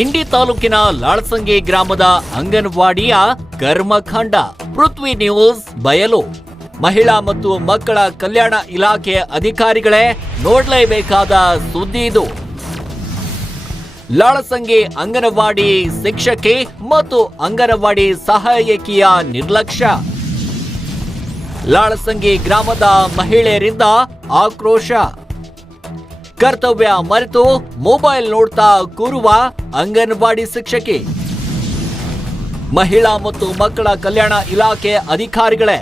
ಇಂಡಿ ತಾಲೂಕಿನ ಲಾಳಸಂಗಿ ಗ್ರಾಮದ ಅಂಗನವಾಡಿಯ ಕರ್ಮಕಾಂಡ. ಪೃಥ್ವಿ ನ್ಯೂಸ್ ಬಯಲು. ಮಹಿಳಾ ಮತ್ತು ಮಕ್ಕಳ ಕಲ್ಯಾಣ ಇಲಾಖೆಯ ಅಧಿಕಾರಿಗಳೇ ನೋಡಲೇಬೇಕಾದ ಸುದ್ದಿ ಇದು. ಲಾಳಸಂಗಿ ಅಂಗನವಾಡಿ ಶಿಕ್ಷಕಿ ಮತ್ತು ಅಂಗನವಾಡಿ ಸಹಾಯಕಿಯ ನಿರ್ಲಕ್ಷ್ಯ. ಲಾಳಸಂಗಿ ಗ್ರಾಮದ ಮಹಿಳೆಯರಿಂದ ಆಕ್ರೋಶ. ಕರ್ತವ್ಯ ಮರೆತು ಮೊಬೈಲ್ ನೋಡ್ತಾ ಕೂರುವ ಅಂಗನವಾಡಿ ಶಿಕ್ಷಕಿ. ಮಹಿಳಾ ಮತ್ತು ಮಕ್ಕಳ ಕಲ್ಯಾಣ ಇಲಾಖೆ ಅಧಿಕಾರಿಗಳೇ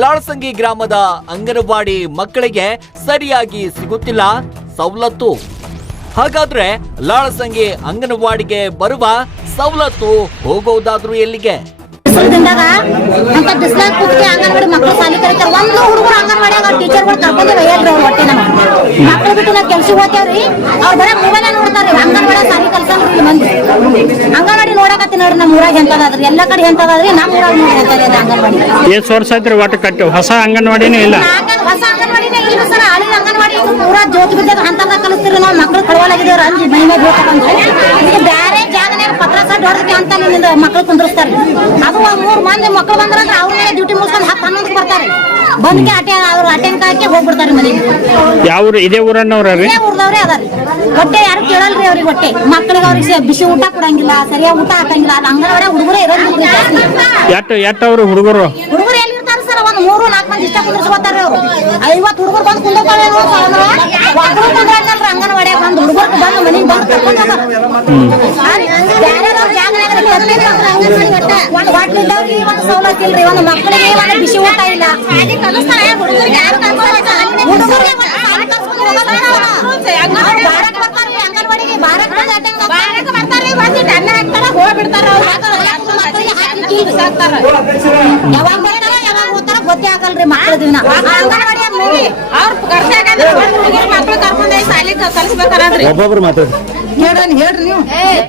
ಲಾಳಸಂಗಿ ಗ್ರಾಮದ ಅಂಗನವಾಡಿ ಮಕ್ಕಳಿಗೆ ಸರಿಯಾಗಿ ಸಿಗುತ್ತಿಲ್ಲ ಸವಲತ್ತು. ಹಾಗಾದ್ರೆ ಲಾಳಸಂಗಿ ಅಂಗನವಾಡಿಗೆ ಬರುವ ಸವಲತ್ತು ಹೋಗೋದಾದ್ರೂ ಎಲ್ಲಿಗೆ? ಅಂತ ಬಿಸ್ಲಾಗ ಕೂತ್ಕೆ ಅಂಗನವಾಡಿ ಮಕ್ಕಳು ಸಾಲಿ ಕಲಿತಾರ. ಒಂದು ಹುಡುಗರು ಅಂಗನವಾಡಿಯಾಗ ಟೀಚರ್ಗಳು ಕರ್ಕೊಂಡು ಒಯ್ಯಲ್ರಿ ಅವ್ರ ಹೊಟ್ಟೆ ನಮ್ಮ ಮಕ್ಕಳು ಬಿಟ್ಟು ನಾವು ಕೆಲ್ಸಕ್ಕೆ ಹೋಗ್ತೇವ್ರಿ. ಅವ್ರು ಬರೀ ಮೊಬೈಲ್ ನೋಡ್ತಾರ್ರಿ. ಅಂಗನವಾಡಿ ಸಾಲಿ ಕಲ್ಸಲ್ರಿ ಮಂದಿ. ಅಂಗನವಾಡಿ ನೋಡಕತ್ತಿ ನೋಡ್ರಿ ನಮ್ಮ ಊರಾಗ ಎಂತದಾದ್ರಿ, ಎಲ್ಲ ಕಡೆ ಎಂತದಾದ್ರಿ, ನಮ್ಮ ಊರಾಗ ನೋಡಿ ಅಂಗನವಾಡಿ. ಎಷ್ಟು ವರ್ಷ ಆಯ್ತು ಒಟ್ಟು ಕಟ್ಟಿ? ಹೊಸ ಅಂಗನವಾಡಿನೇ ಇಲ್ಲ, ಹೊಸ ಅಂಗನವಾಡಿನೇ ಇಲ್ಲ ಸರ್. ಹಳಿ ಅಂಗನವಾಡಿ ಪೂರಾ ಜೋತ್ ಬಿದ್ದಾಗ ಹಂತದ ಕಲಿಸ್ತೀರಿ. ನಾವು ಮಕ್ಕಳು ಕಳವಲಾಗಿದ್ದೇವ್ರ ಅಂಜಿ ಮೈ ಮೇಲೆ ಹೋಗ್ತಂದ್ರೆ ಈಗ ಬೇರೆ ಜಾಗನಾಗ ಪತ್ರ ಸರ್ ಹೊಡೆದಕ್ಕೆ ಅಂತ ನಿಮ್ಮಿಂದ ಮಕ್ಕಳು ಕುಂದ್ರಿಸ್ತಾರ್ರಿ. ಅದು 3 ಮಂದಿ ಮಕ್ಕಳು ಬಂದ್ರಂದ್ರೆ ಅವ್ರ ಮೇಲೆ ಡ್ಯೂಟಿ ಮುಗಿಸ್ಕೊಂಡು 10-11 ಬರ್ತಾರೆ. ಬಂದ್ಕೆ ಅವ್ರ ಅಟೆಂಡ್ ಹಾಕಿ ಹೋಗ್ಬಿಡ್ತಾರೆ ಮನೆಗೆ. ಯಾವ ಇದೇ ಊರನ್ನವ್ರಿ? ಊರ್ದವ್ರೆ ಅದಾರಿ. ಹೊಟ್ಟೆ ಯಾರು ಕೇಳಲ್ರಿ ಅವ್ರಿಗೆ. ಹೊಟ್ಟೆ ಮಕ್ಕಳಿಗೆ ಅವ್ರಿಗೆ ಬಿಸಿ ಊಟ ಕೊಡಂಗಿಲ್ಲ, ಸರಿಯಾಗಿ ಊಟ ಹಾಕಂಗಿಲ್ಲ. ಅದು ಅಂಗನವಾಡಿ ಹುಡುಗರೇ ಇರೋದು ಜಾಸ್ತಿ. ಎಷ್ಟು ಅವ್ರು ಹುಡುಗರು ಎಲ್ಲಿ ಇರ್ತಾರೆ ಸರ್? ಒಂದು 3-4 ಮಂದಿ ಇಷ್ಟ ಕುಂದ್ರಿಸ್ಕೊತಾರೆ ಅವ್ರು. 50 ಹುಡುಗರು ಬಂದು ಕುಂದ್ರಕೊಳ್ಳಿ ಅಂಗನವಾಡಿಯಾಗ ಬಂದು ಹುಡುಗರು ಬಂದು ಮನೆಗೆ ಬಂದು ಕರ್ಕೊಂಡು ಒಂದು ಸವಲತ್ತು ಇಲ್ರಿ. ಒಂದು ಮಕ್ಕಳಿಗೆ ಒಂದು ಬಿಸಿ ಊಟ ಇಲ್ಲ. ಅಂಗನವಾಡಿಗೆ ಯಾವಾಗ ಬರ್ತಾರ ಯಾವಾಗ ಹೋಗ್ತಾರ ಗೊತ್ತೇ ಆಗಲ್ರಿ ಮಕ್ಕಳ ದಿನ. ಅವ್ರ ಮಕ್ಕಳು ಕರ್ಕೊಂಡ್ ಸಾಲಿ ಕಲಿಸ್ಬೇಕಾದ್ರಿ. ಒಬ್ಬೊಬ್ರು ಮಾತಾಡ್ರಿ ಹೇಳ್ರಿ ನೀವು.